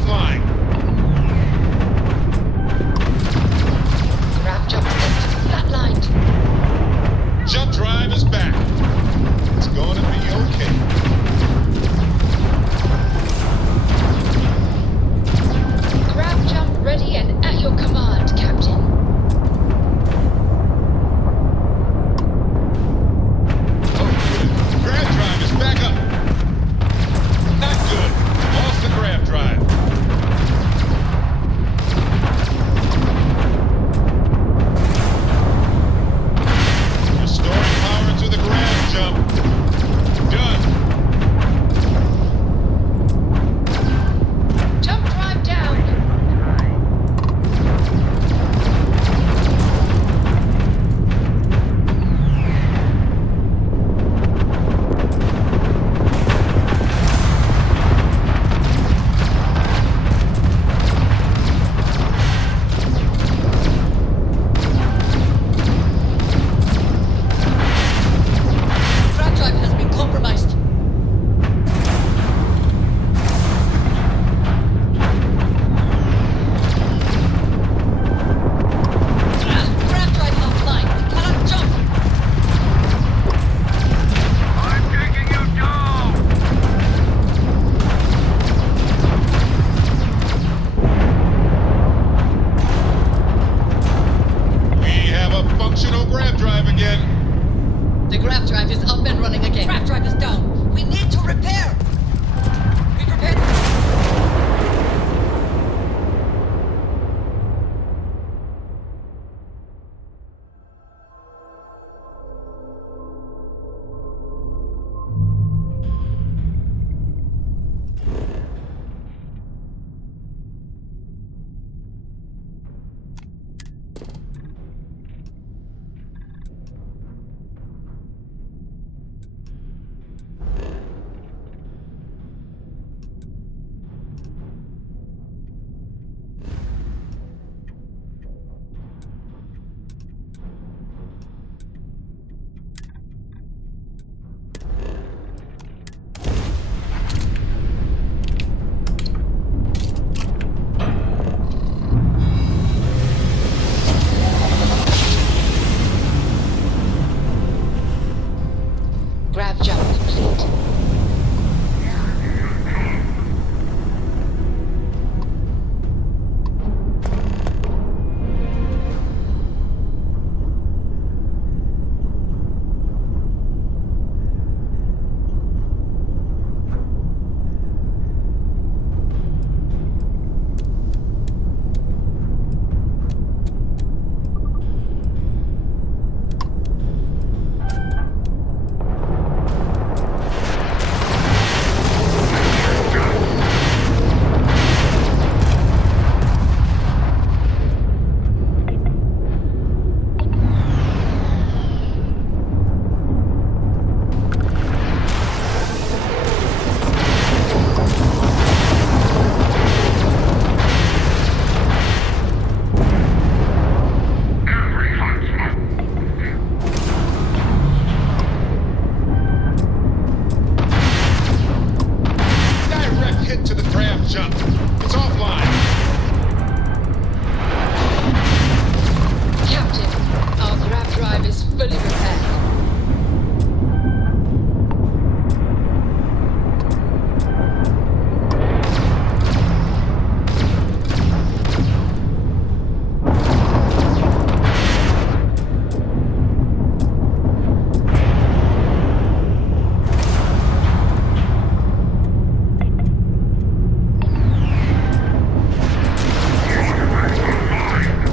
offline. Grab jump system flatlined. Jump drive is back. It's going to be okay. Grab jump ready and at your command, Captain. Oh, good. Grab drive is back up. Not good. Lost the grab drive. Restoring power to the grab jump. Done. Jump drive down. Grab drive has been compromised. Grab drive offline. Cannot jump. I'm taking you down! We have a functional grab drive again. The grab drive is up and running again. Grab drive is down. We need to repair. We prepared. Grab jump complete. Direct hit to the grab jump. It's offline. Captain, our grab drive is fully repaired.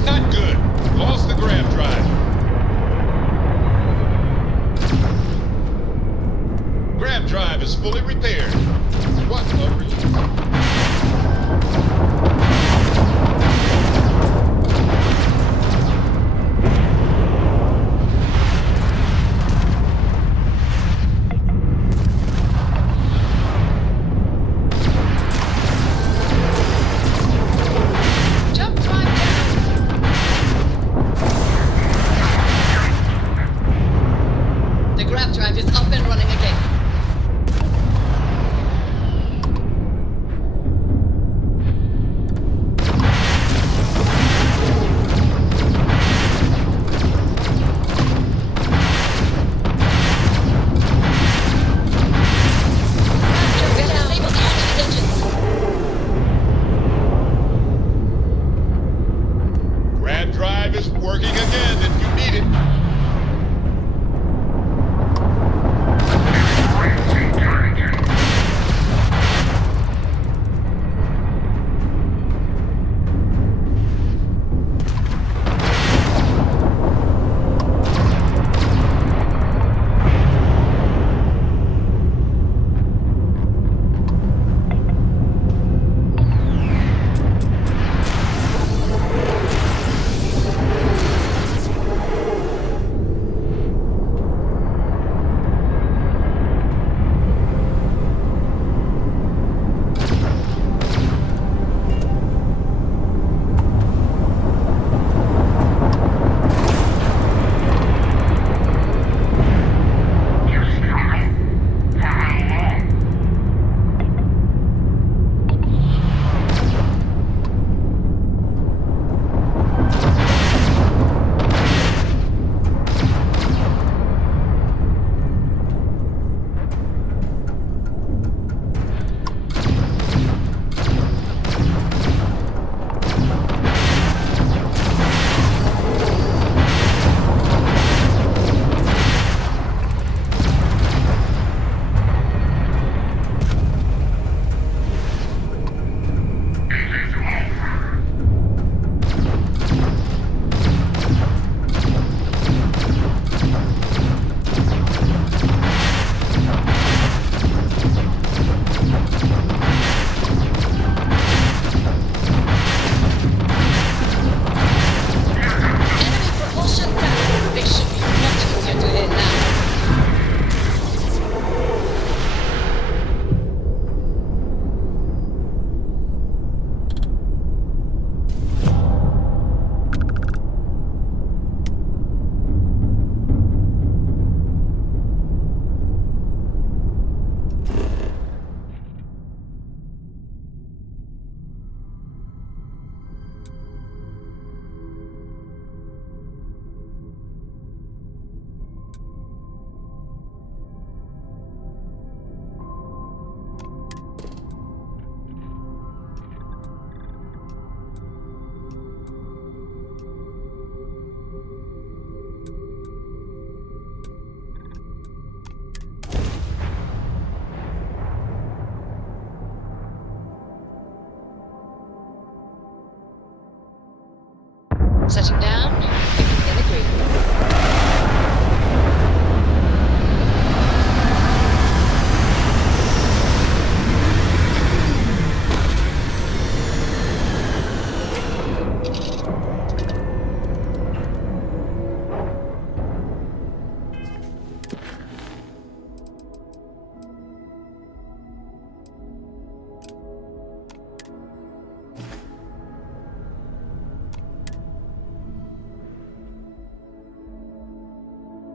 Not good. Lost the grab drive. Grab drive is fully repaired. What a relief. Jump drive down. The grab drive is up and running again. Setting down. Everything agreed.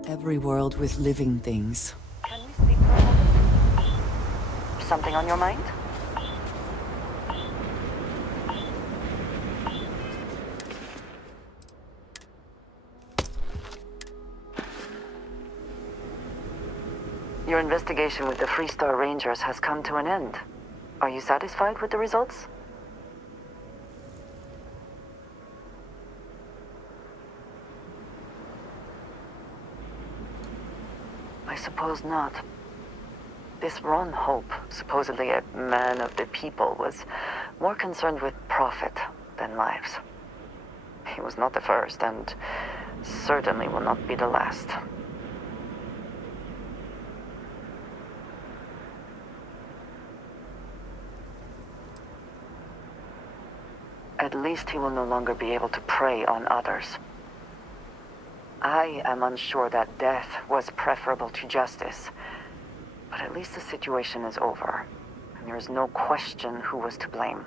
Every world with living things. Can we speak for a moment? Something on your mind? Your investigation with the Freestar Rangers has come to an end. Are you satisfied with the results? I suppose not. This Ron Hope, supposedly a man of the people, was more concerned with profit than lives. He was not the first, and certainly will not be the last. At least he will no longer be able to prey on others. I am unsure that death was preferable to justice, but at least the situation is over, and there is no question who was to blame.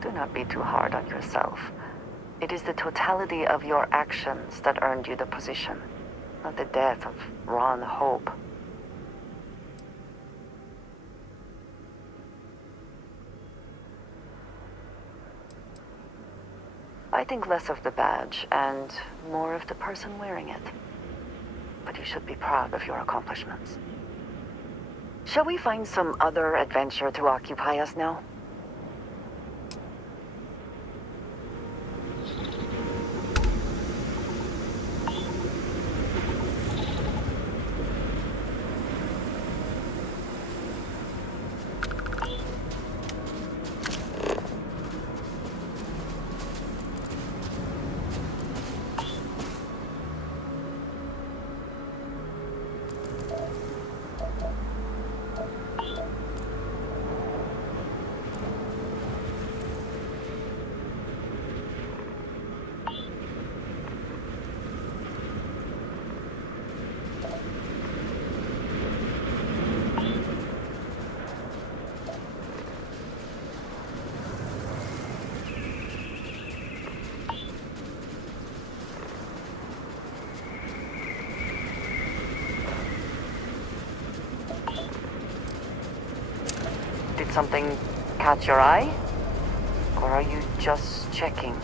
Do not be too hard on yourself. It is the totality of your actions that earned you the position, not the death of Ron Hope. I think less of the badge and more of the person wearing it. But you should be proud of your accomplishments. Shall we find some other adventure to occupy us now? Did something catch your eye? Or are you just checking?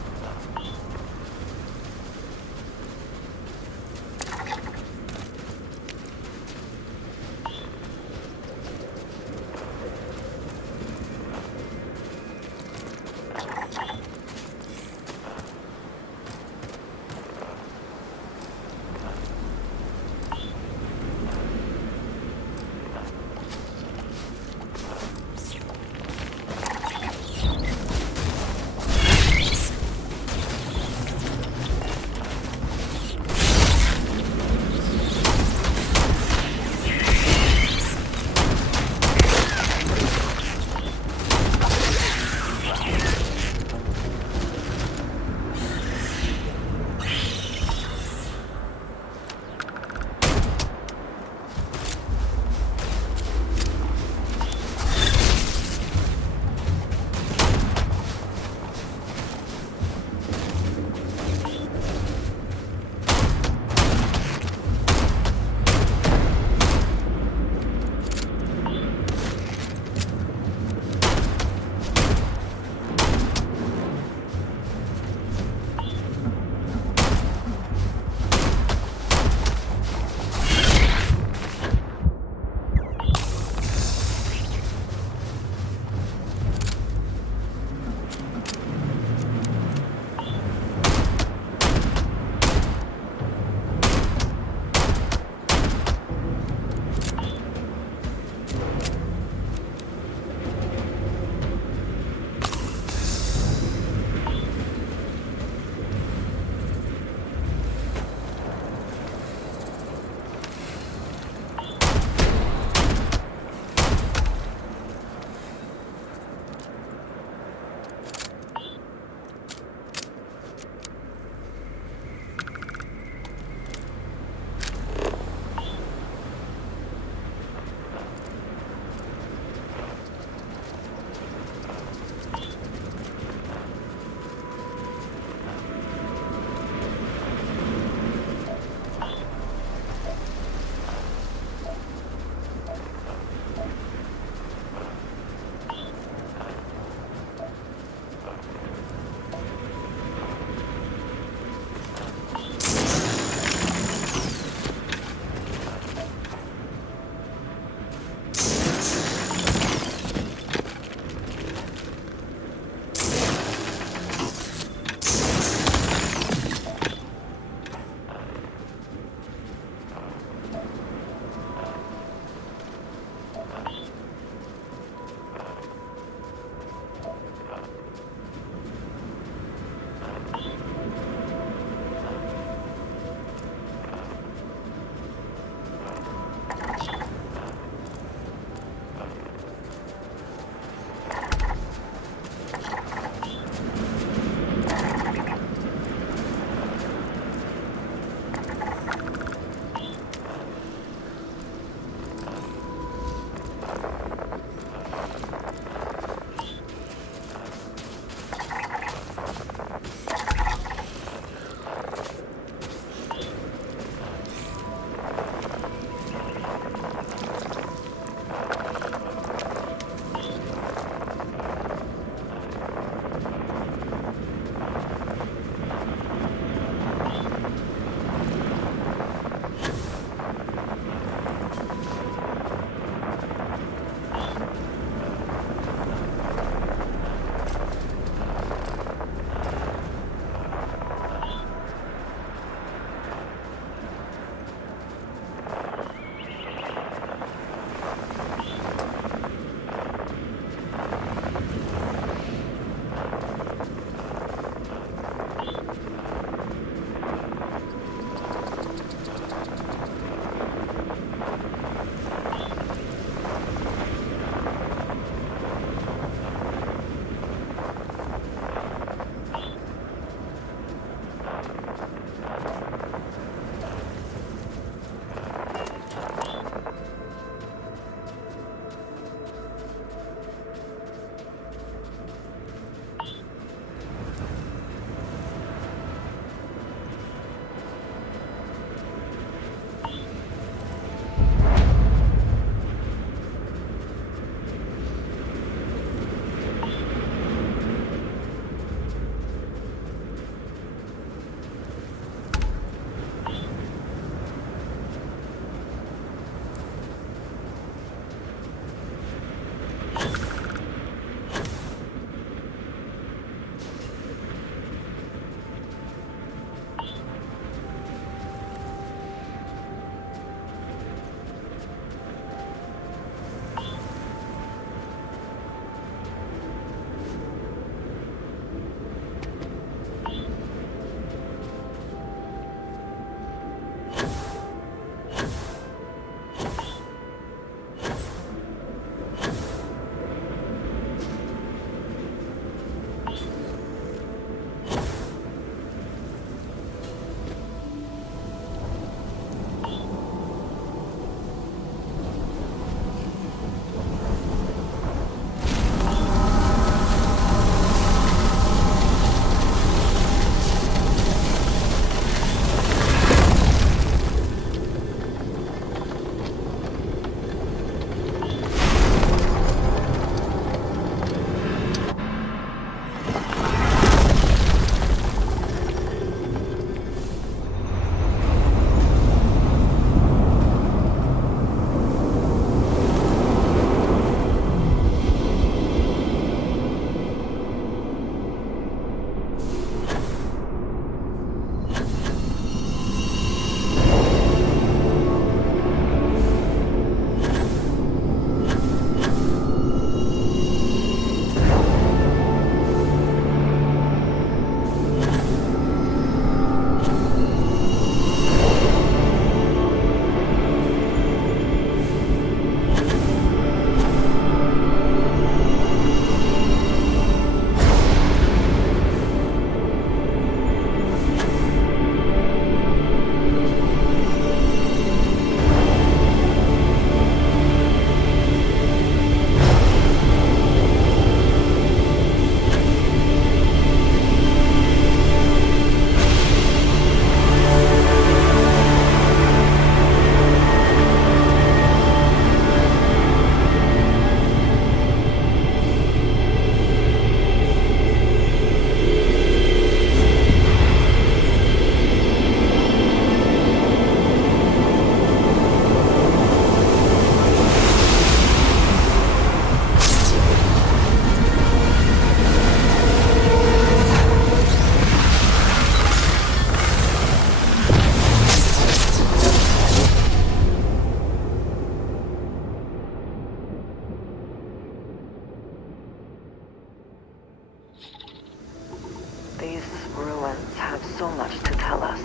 These ruins have so much to tell us.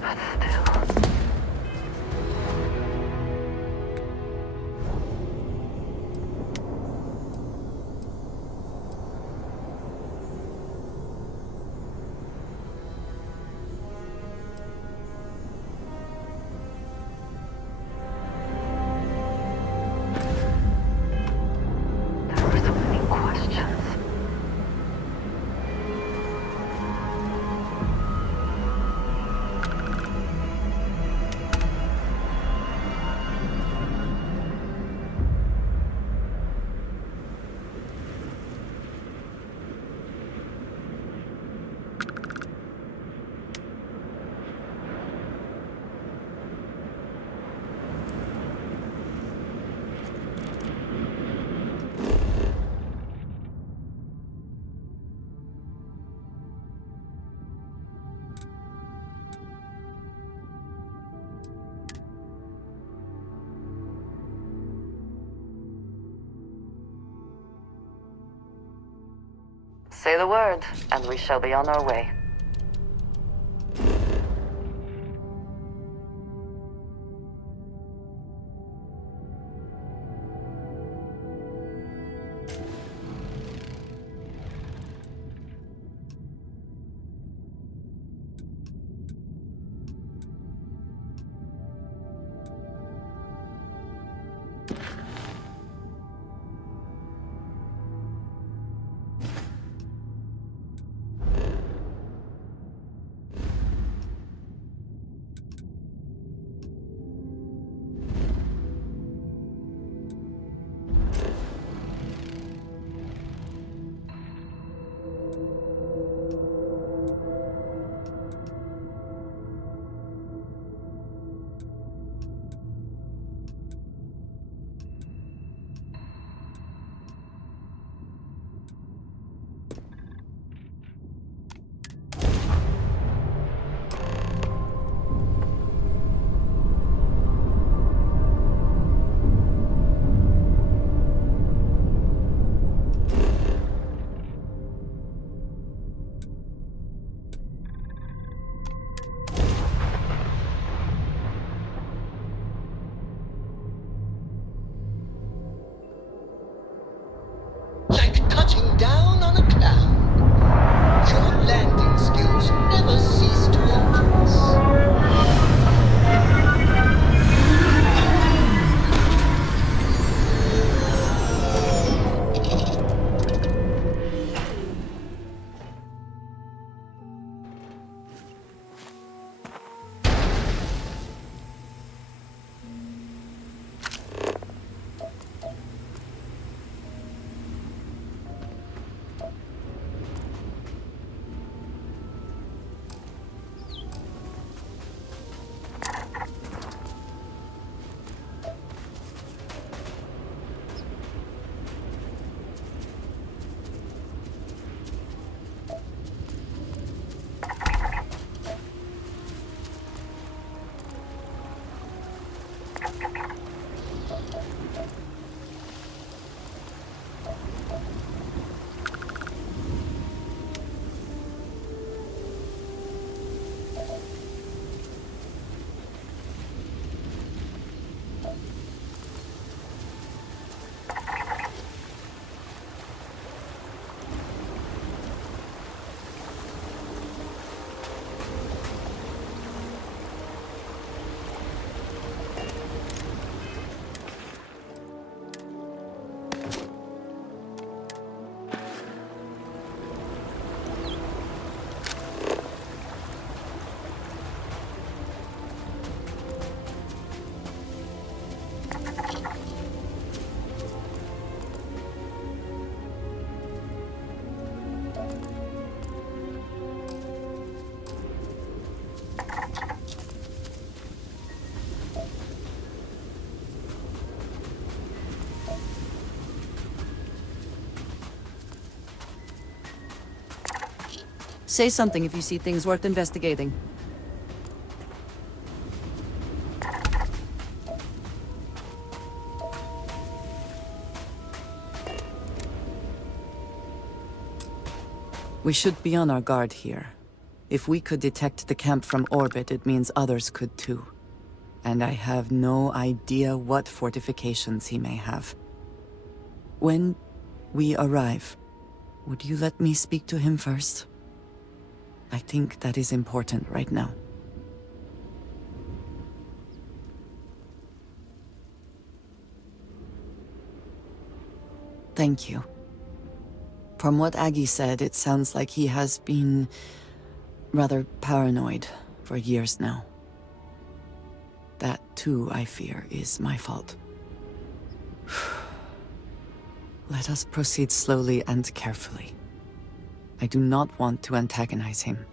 But still... There were so many questions. Say the word, and we shall be on our way. Like touching down on a cloud. Your landing skills never cease to impress. Say something if you see things worth investigating. We should be on our guard here. If we could detect the camp from orbit, it means others could too. And I have no idea what fortifications he may have. When we arrive, would you let me speak to him first? I think that is important right now. Thank you. From what Aggie said, it sounds like he has been rather paranoid for years now. That, too, I fear, is my fault. Let us proceed slowly and carefully. I do not want to antagonize him.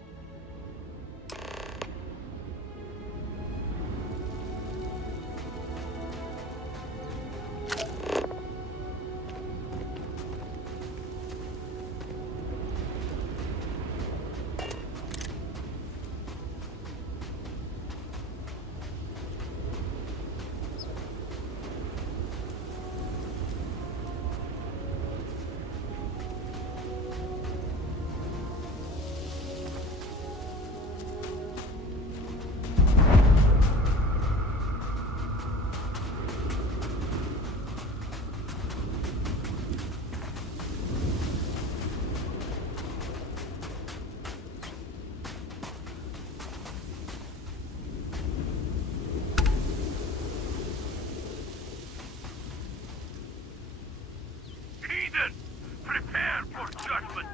Heathen! Prepare for judgment!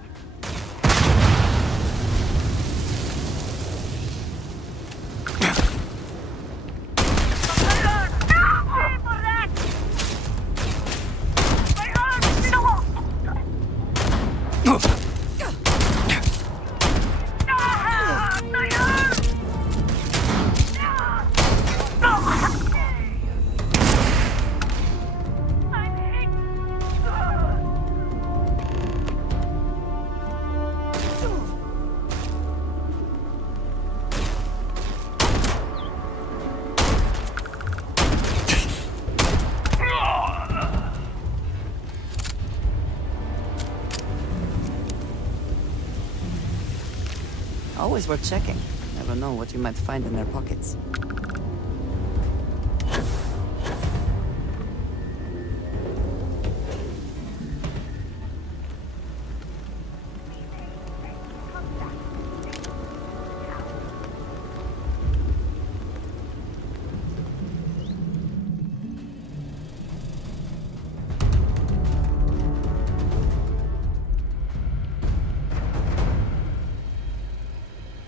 Always worth checking. Never know what you might find in their pockets.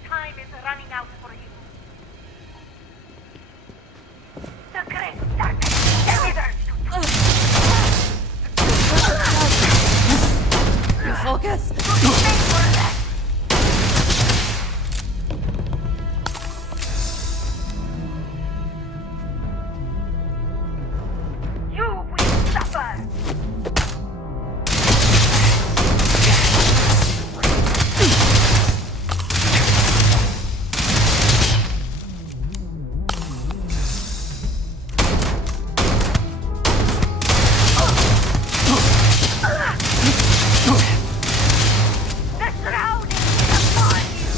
Time is running out for you. The great darkness delivers. You focus? You will suffer. The shrouding is upon you.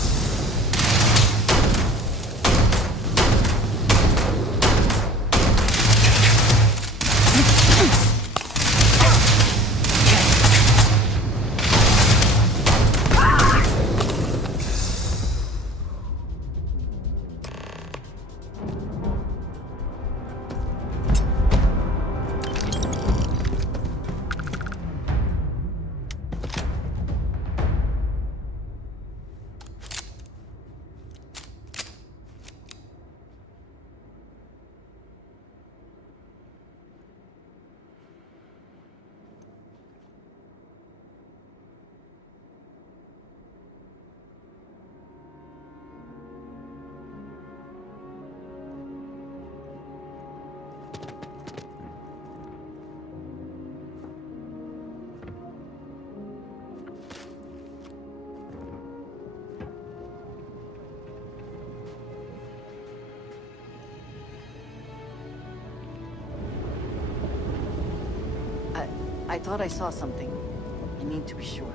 I thought I saw something. I need to be sure.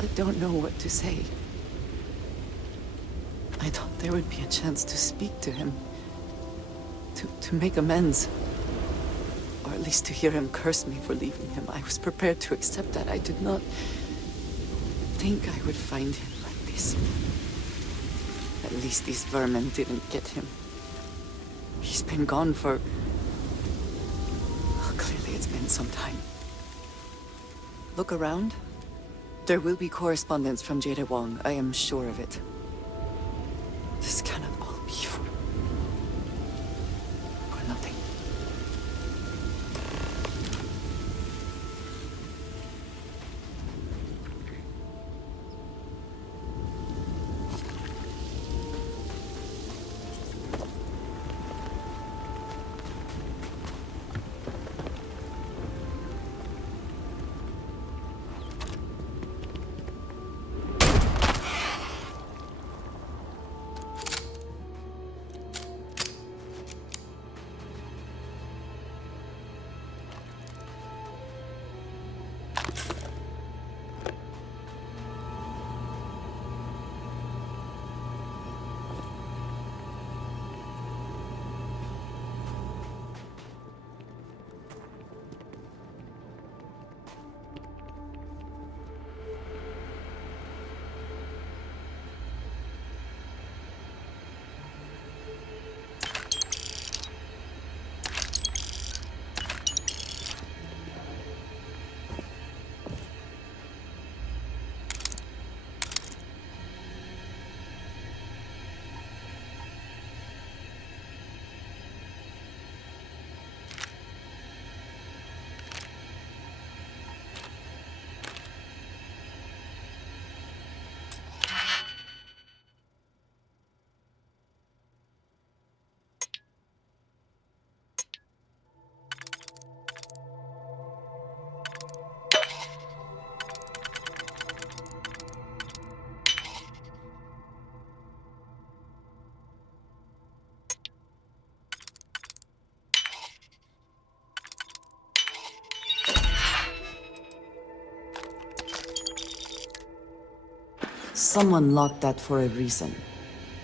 I don't know what to say. I thought there would be a chance to speak to him. To make amends. Or at least to hear him curse me for leaving him. I was prepared to accept that. I did not think I would find him like this. At least these vermin didn't get him. He's been gone for... Well, clearly it's been some time. Look around. There will be correspondence from Jade Wong. I am sure of it. This cannot all be for nothing. Someone locked that for a reason.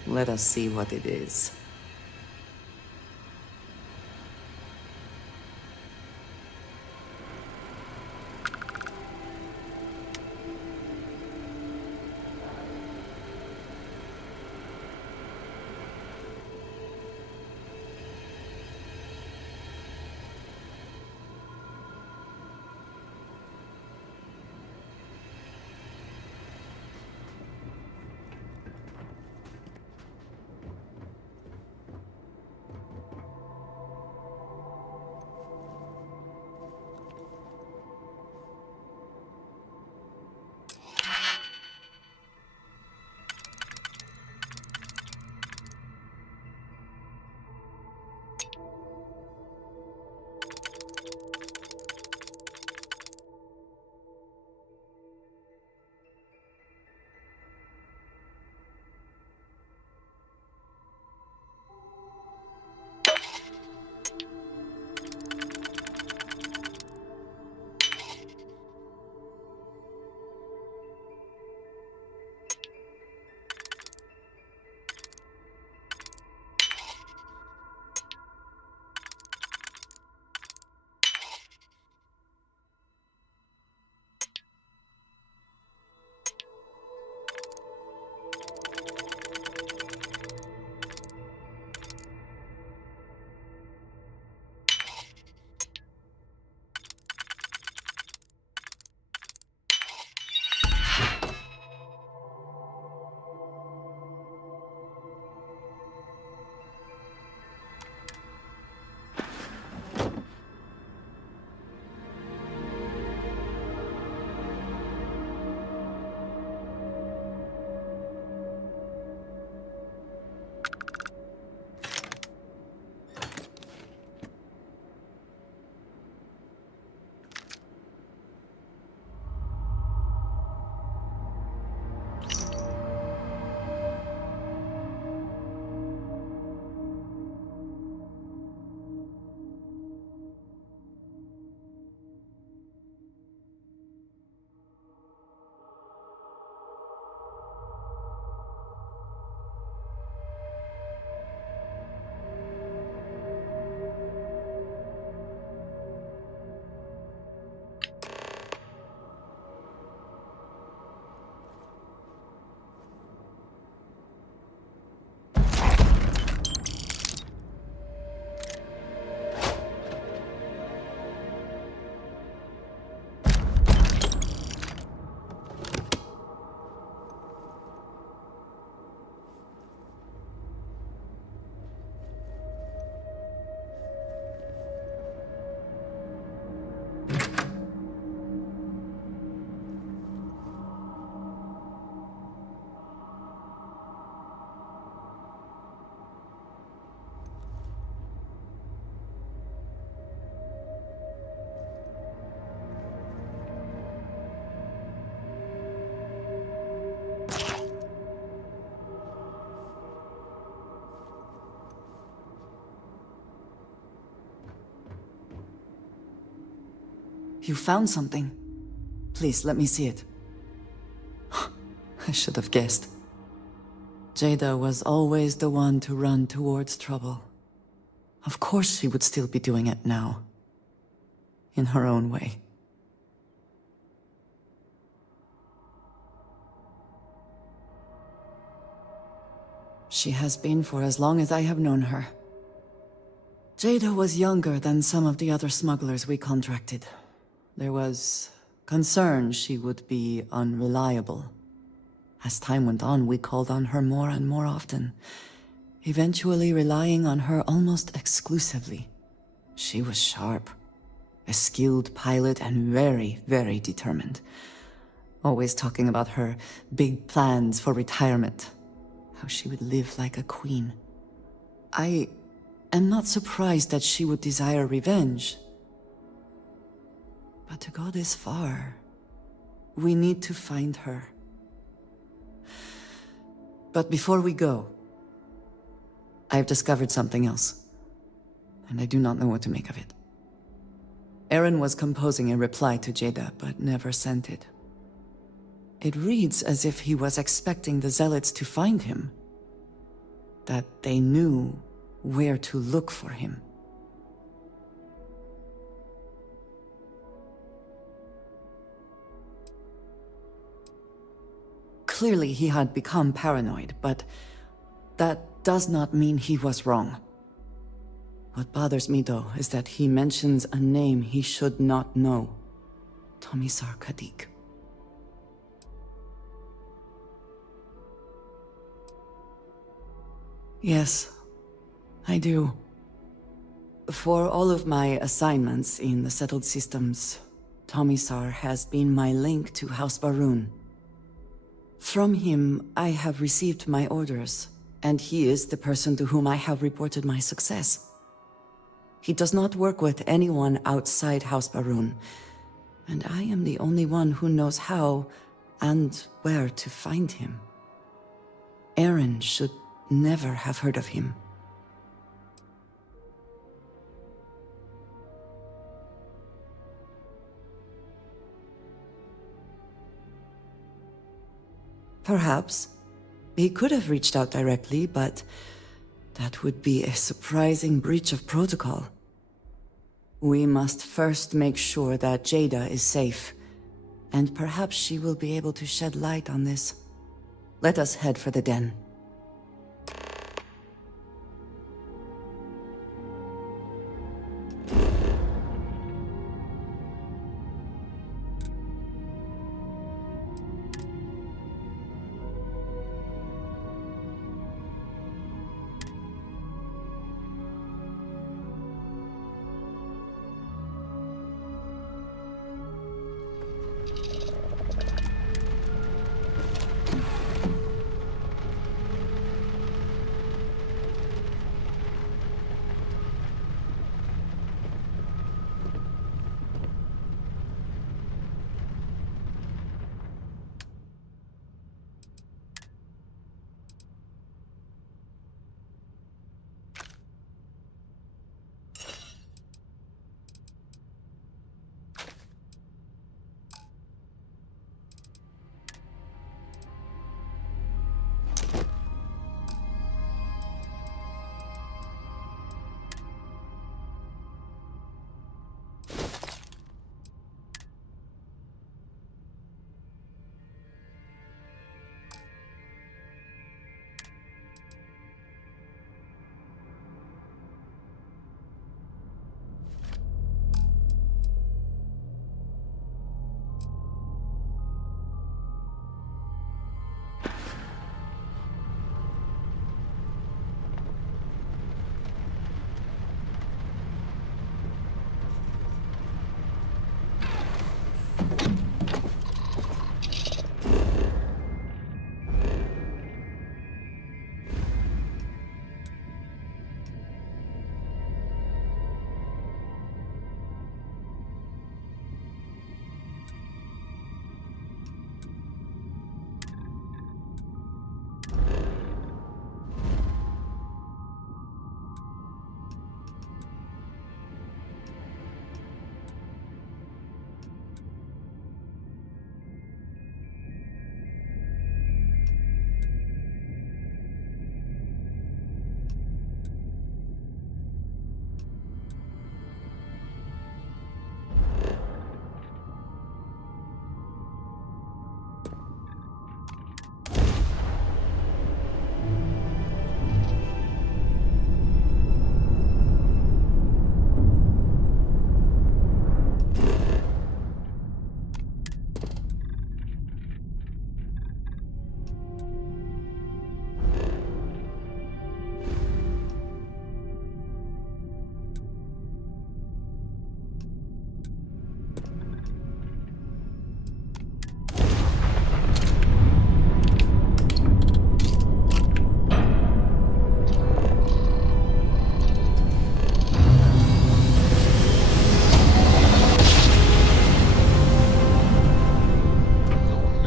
Let us see what it is. You found something. Please, let me see it. I should have guessed. Jada was always the one to run towards trouble. Of course she would still be doing it now. In her own way. She has been for as long as I have known her. Jada was younger than some of the other smugglers we contracted. There was concern she would be unreliable. As time went on, we called on her more and more often, eventually relying on her almost exclusively. She was sharp, a skilled pilot and very, very determined. Always talking about her big plans for retirement, how she would live like a queen. I am not surprised that she would desire revenge. But to go this far, we need to find her. But before we go, I have discovered something else, and I do not know what to make of it. Aaron was composing a reply to Jada, but never sent it. It reads as if he was expecting the Zealots to find him, that they knew where to look for him. Clearly he had become paranoid, but that does not mean he was wrong. What bothers me, though, is that he mentions a name he should not know. Tomisar Kadik. Yes, I do. For all of my assignments in the settled systems, Tomisar has been my link to House Barun. From him, I have received my orders, and he is the person to whom I have reported my success. He does not work with anyone outside House Barun, and I am the only one who knows how and where to find him. Aaron should never have heard of him. Perhaps. He could have reached out directly, but that would be a surprising breach of protocol. We must first make sure that Jada is safe, and perhaps she will be able to shed light on this. Let us head for the den.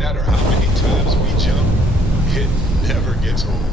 matter how many times we jump, it never gets old.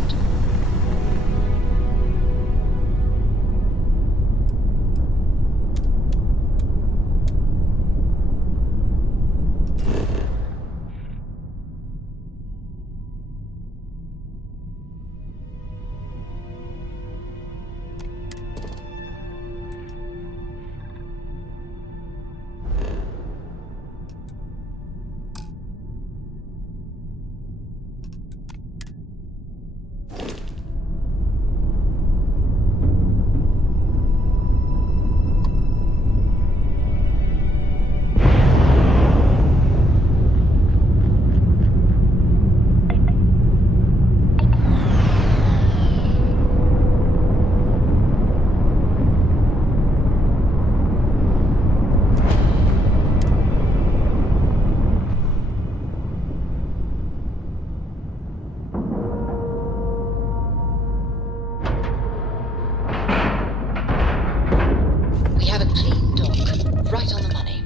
We have a clean dock, right on the money.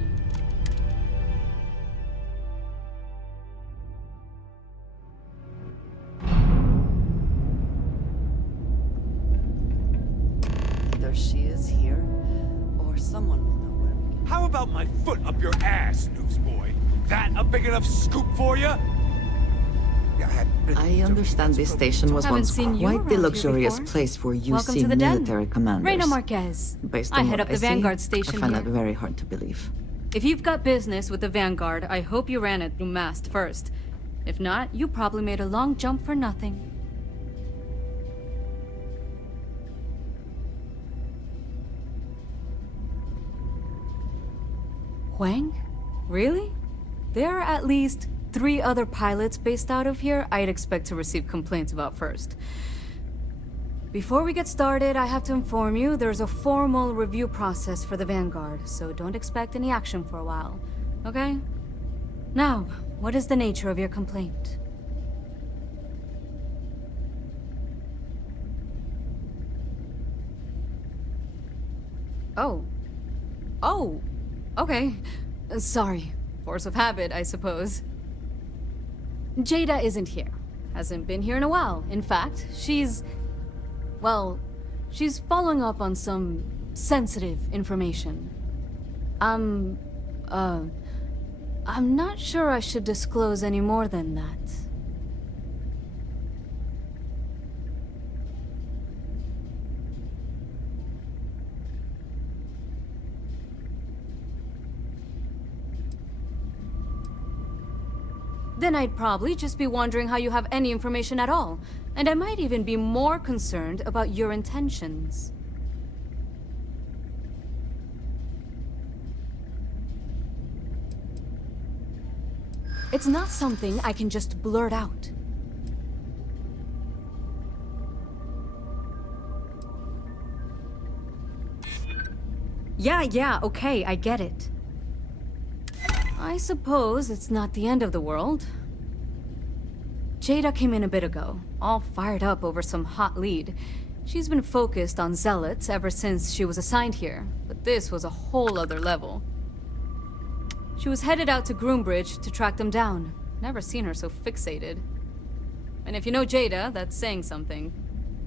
Either she is here, or someone will know where we can... How about my foot up your ass, newsboy? That a big enough scoop for you? I understand this station was Haven't once seen you quite the around here luxurious before. place for Welcome UC to the den. military commanders. Reina Marquez. Based I on head what up the see, Vanguard station I find here. that very hard to believe. If you've got business with the Vanguard, I hope you ran it through Mast first. If not, you probably made a long jump for nothing. Huang? Really? There are at least 3 other pilots based out of here I'd expect to receive complaints about first. Before we get started, I have to inform you there's a formal review process for the Vanguard, so don't expect any action for a while, okay? Now, what is the nature of your complaint? Oh. Oh! Okay. Sorry. Force of habit, I suppose. Jada isn't here. Hasn't been here in a while. In fact, well, she's following up on some sensitive information. I'm not sure I should disclose any more than that. Then I'd probably just be wondering how you have any information at all. And I might even be more concerned about your intentions. It's not something I can just blurt out. Yeah, okay, I get it. I suppose it's not the end of the world. Jada came in a bit ago, all fired up over some hot lead. She's been focused on zealots ever since she was assigned here, but this was a whole other level. She was headed out to Groombridge to track them down. Never seen her so fixated. And if you know Jada, that's saying something.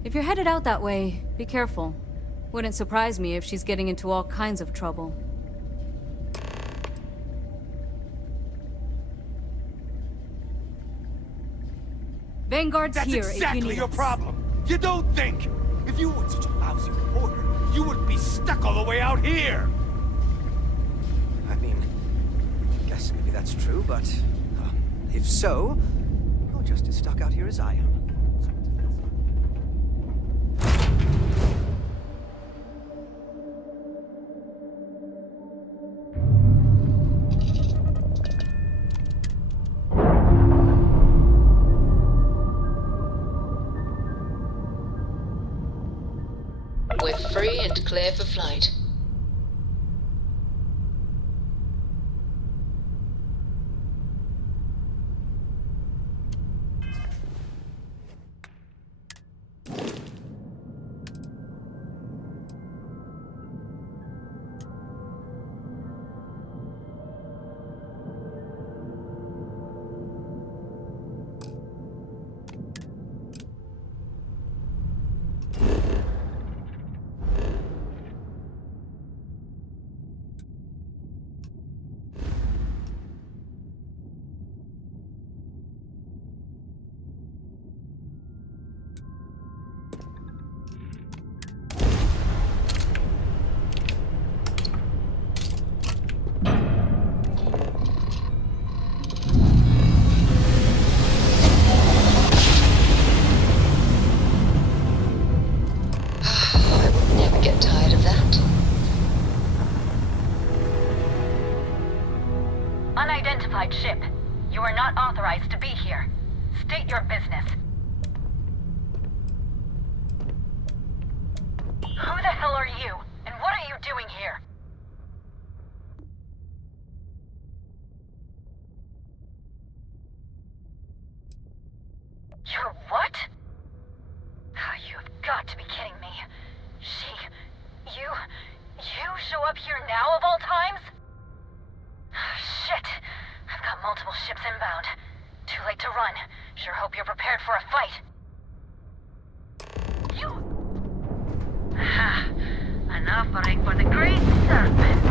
If you're headed out that way, be careful. Wouldn't surprise me if she's getting into all kinds of trouble. Vanguard's That's here if you exactly need your us. problem. You don't think. If you weren't such a lousy reporter, you wouldn't be stuck all the way out here. I mean, I guess maybe that's true, but if so, you're just as stuck out here as I am. We're free and clear for flight. You are not authorized to be here. State your business. Who the hell are you? And what are you doing here? You're what? You have got to be kidding me. You show up here now of all times? Shit. I've got multiple ships inbound. Too late to run. Sure hope you're prepared for a fight. You... Ha! An offering for the Great Serpent.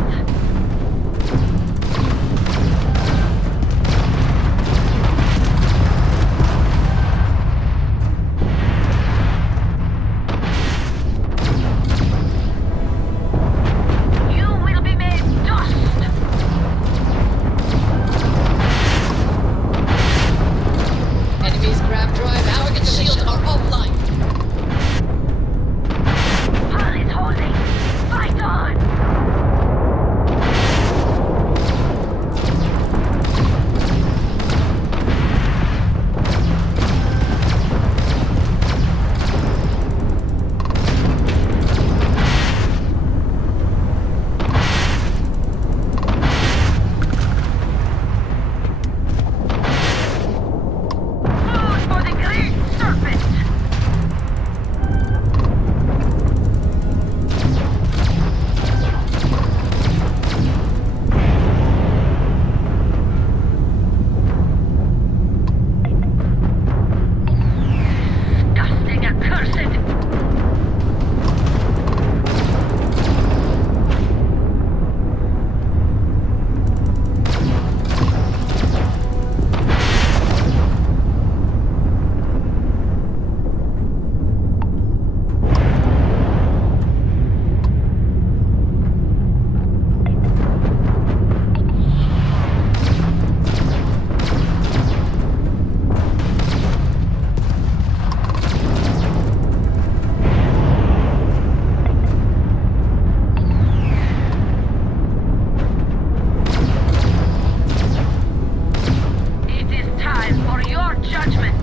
Enemy's grav drive arrogant shields are offline. Hull is holding. Fight on! Food for the Great Serpent! Disgusting, accursed! It is time for your judgment!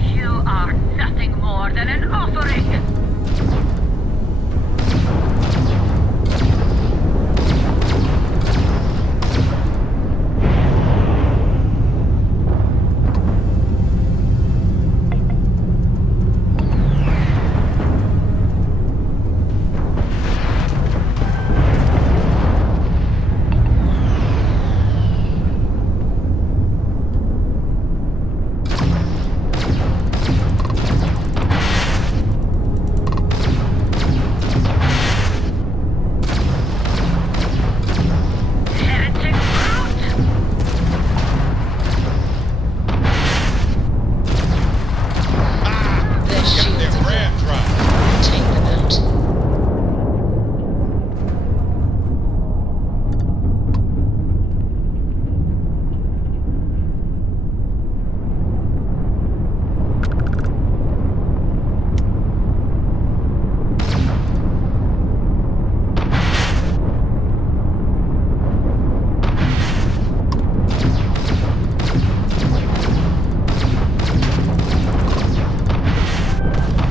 You are nothing more than an offering! Heretic brute! Ah! Their Got shields their are grav drive. down. Take them out.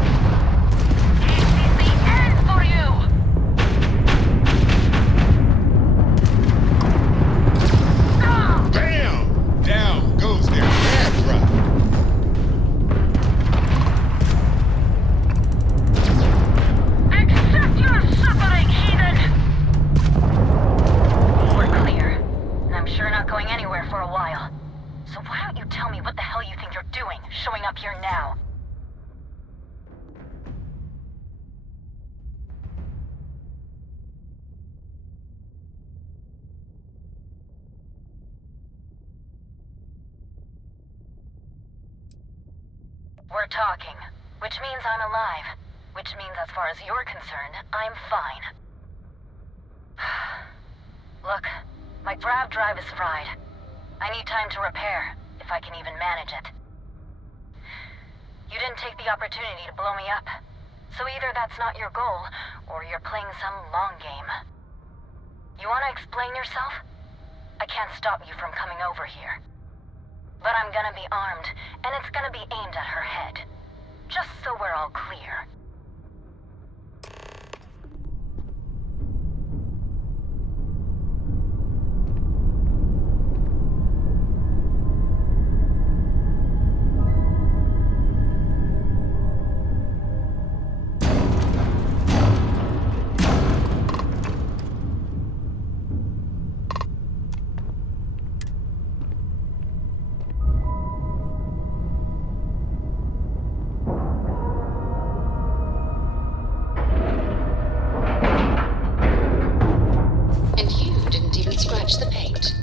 This is the end for you! Ah! Bam! Down goes their grav drive. Accept your suffering, heathen! We're clear. And I'm sure not going anywhere for a while. So why don't you tell me what the hell you think you're doing, showing up here now? We're talking, which means I'm alive. Which means as far as you're concerned, I'm fine. Grav drive is fried. I need time to repair, if I can even manage it. You didn't take the opportunity to blow me up. So either that's not your goal, or you're playing some long game. You want to explain yourself? I can't stop you from coming over here. But I'm gonna be armed, and it's gonna be aimed at her head. Just so we're all clear. And you didn't even scratch the paint.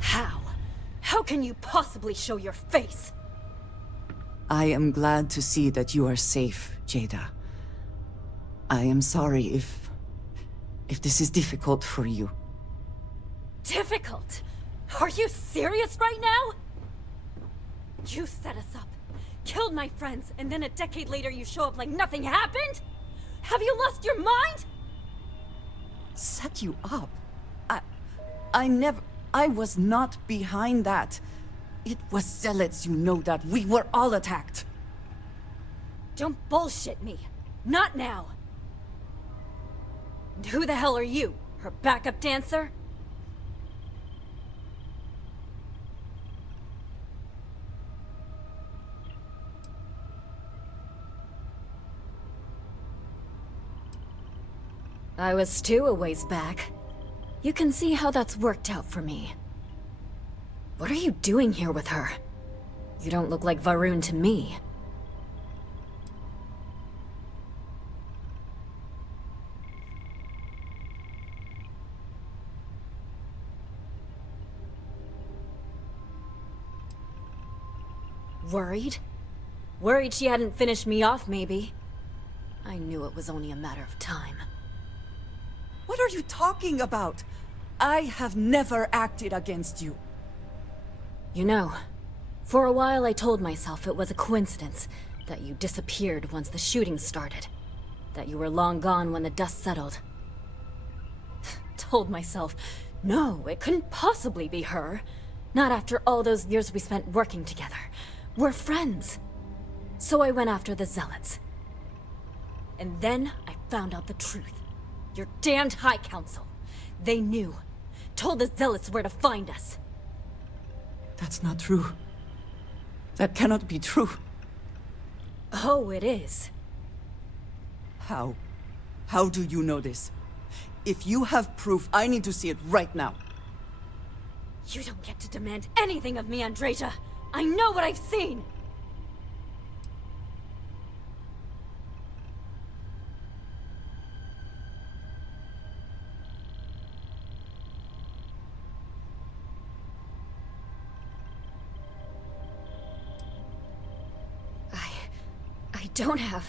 How? How can you possibly show your face? I am glad to see that you are safe, Jada. I am sorry if this is difficult for you. Difficult? Are you serious right now? You set us up, killed my friends, and then a decade later you show up like nothing happened? Have you lost your mind? Set you up? I was not behind that. It was Zealots, you know that. We were all attacked. Don't bullshit me. Not now. And who the hell are you? Her backup dancer? I was too a ways back. You can see how that's worked out for me. What are you doing here with her? You don't look like Varun to me. Worried? Worried she hadn't finished me off, maybe. I knew it was only a matter of time. What are you talking about? I have never acted against you. You know, for a while I told myself it was a coincidence that you disappeared once the shooting started. That you were long gone when the dust settled. Told myself, no, it couldn't possibly be her. Not after all those years we spent working together. We're friends. So I went after the Zealots. And then I found out the truth. Your damned High Council. They knew. Told the Zealots where to find us. That's not true. That cannot be true. Oh, it is. How? How do you know this? If you have proof, I need to see it right now. You don't get to demand anything of me, Andreja. I know what I've seen! I don't have...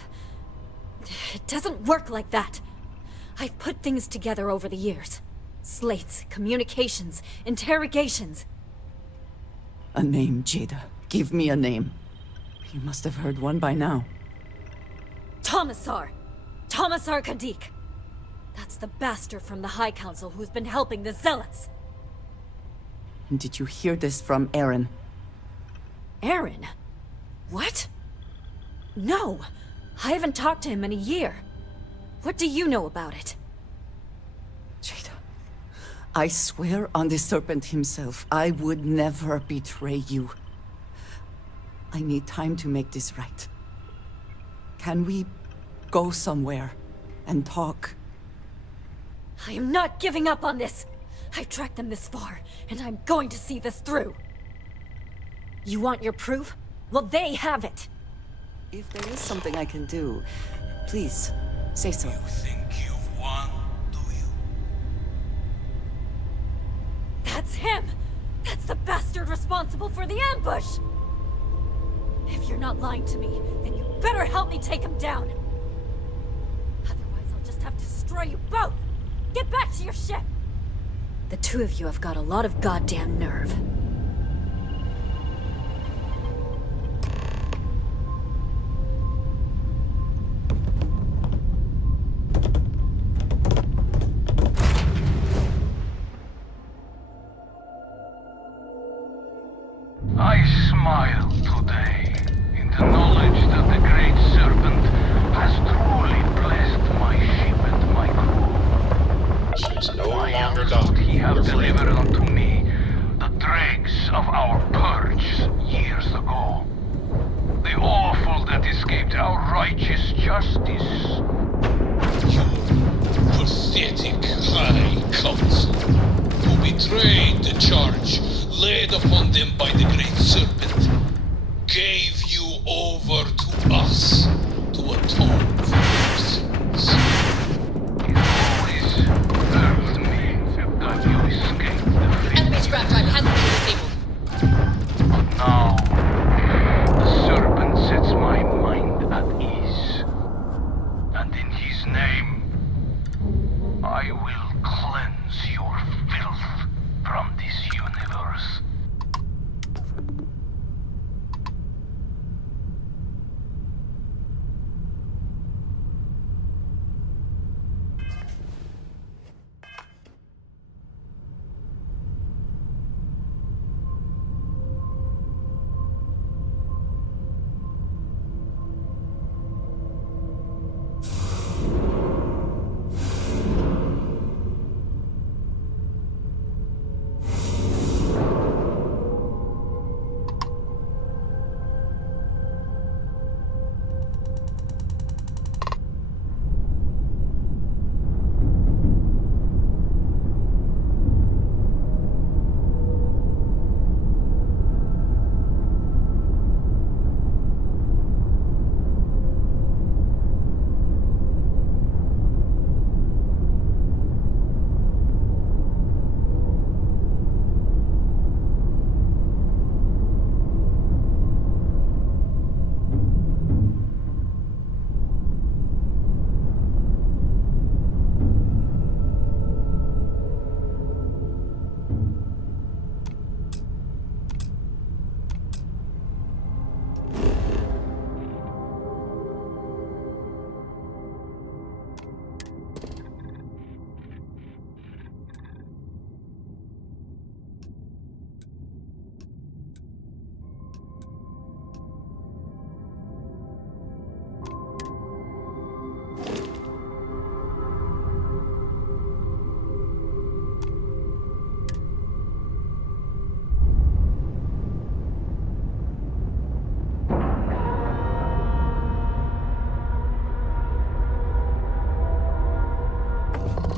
It doesn't work like that. I've put things together over the years. Slates, communications, interrogations. A name, Jada. Give me a name. You must have heard one by now. Tomasar! Tomasar Kadik! That's the bastard from the High Council who's been helping the Zealots! Did you hear this from Aaron? Aaron? What? No! I haven't talked to him in a year. What do you know about it? Jada, I swear on the Serpent himself, I would never betray you. I need time to make this right. Can we go somewhere and talk? I am not giving up on this! I've tracked them this far, and I'm going to see this through! You want your proof? Well, they have it! If there is something I can do, please, say so. You think you've won, do you? That's him! That's the bastard responsible for the ambush! If you're not lying to me, then you better help me take him down! Otherwise, I'll just have to destroy you both! Get back to your ship! The two of you have got a lot of goddamn nerve. I smile today in the knowledge that the Great Serpent has truly blessed my ship and my crew. Ship's no My longer youngs docked. would he have We're free. delivered unto me the dregs of our purge years ago. The awful that escaped our righteous justice. Your pathetic High Council, who betrayed the charge laid upon them by the Great Serpent, gave you over to us to atone for your sins. It always hurts me that you escaped the fate. Enemy scrap drive has been disabled. But now, the serpent sets my mind at ease. And in his name, I will cleanse your filth from this universe.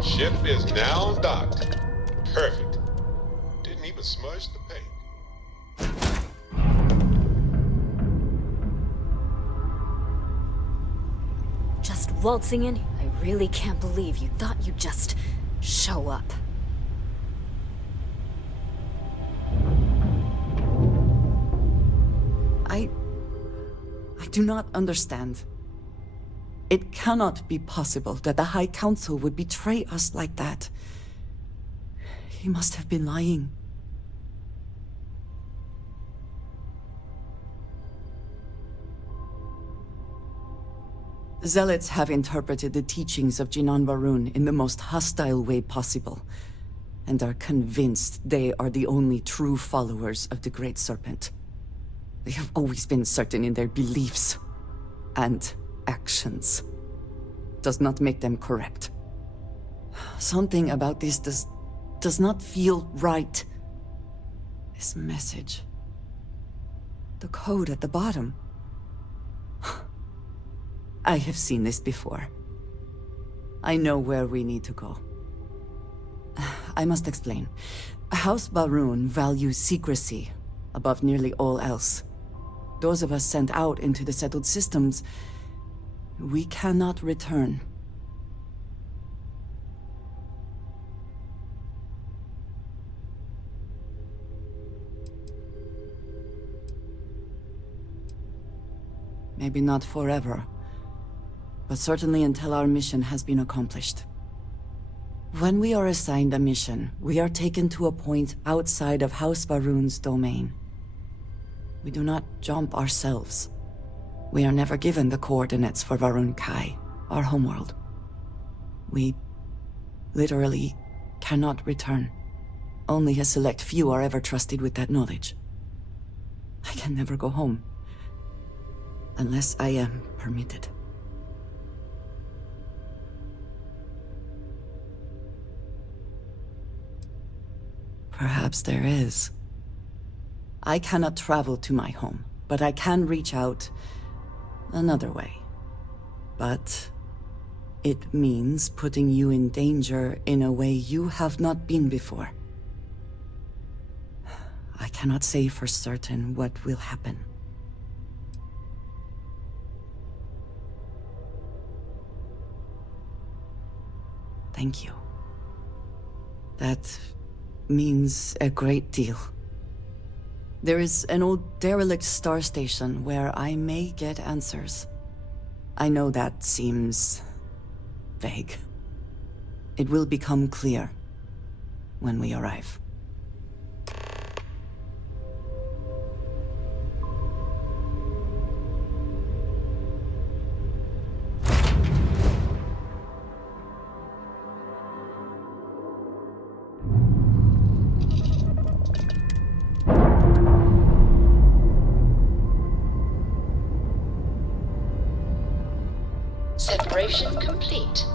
Ship is now docked. Perfect. Didn't even smudge the paint. Just waltzing in? I really can't believe you thought you'd just show up. I do not understand. It cannot be possible that the High Council would betray us like that. He must have been lying. Zealots have interpreted the teachings of Jinan Barun in the most hostile way possible, and are convinced they are the only true followers of the Great Serpent. They have always been certain in their beliefs and actions. Does not make them correct. Something about this does not feel right. This message. The code at the bottom. I have seen this before. I know where we need to go. I must explain. House Barun values secrecy above nearly all else. Those of us sent out into the settled systems, we cannot return. Maybe not forever, but certainly until our mission has been accomplished. When we are assigned a mission, we are taken to a point outside of House Varun's domain. We do not jump ourselves. We are never given the coordinates for Varun Kai, our homeworld. We literally cannot return. Only a select few are ever trusted with that knowledge. I can never go home. Unless I am permitted. Perhaps there is. I cannot travel to my home, but I can reach out another way. But it means putting you in danger in a way you have not been before. I cannot say for certain what will happen. Thank you. That means a great deal. There is an old derelict star station where I may get answers. I know that seems vague. It will become clear when we arrive. Separation complete.